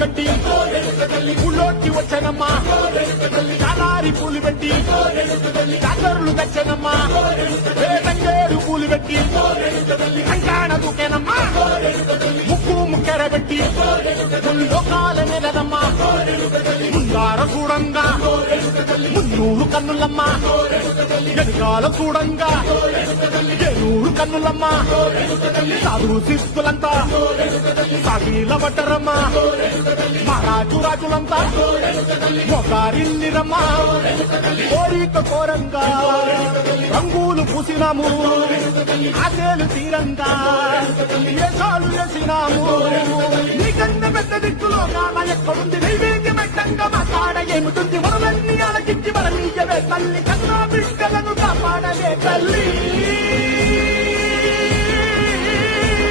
కట్టి ఊళ్ళోకి వచ్చానమ్మా చాలారి పూలు పెట్టి జాతరులు తెచ్చానమ్మా తంగేరు పూలు పెట్టి కంకాణ దూకేనమ్మా ముక్కు ముక్కెర పెట్టి లోకాల నెలదమ్మా ముందార చూడంగా మున్నూరు కన్నులమ్మా ఎనకాల చూడంగా ఏనూరు కన్నులమ్మా సాధు శిస్తులంతా సాగిల పట్టరమ్మా మహారాజు రాజులంతా మొగారిల్లిరమ్మా కోరిక కోరంగా రంగులు పూసినాము ఆశలు తీరంగా వేషాలు వేసినాము నీకన్నా పెద్ద దిక్కులో కాన ఎక్కడుంది నైవేద్యమంటంగా మాట్లాడ ఏమిటుంది వరలన్నీ అలగించి వరనీయవే తల్లి కన్నా బిడ్డలను కాపాడవే తల్లి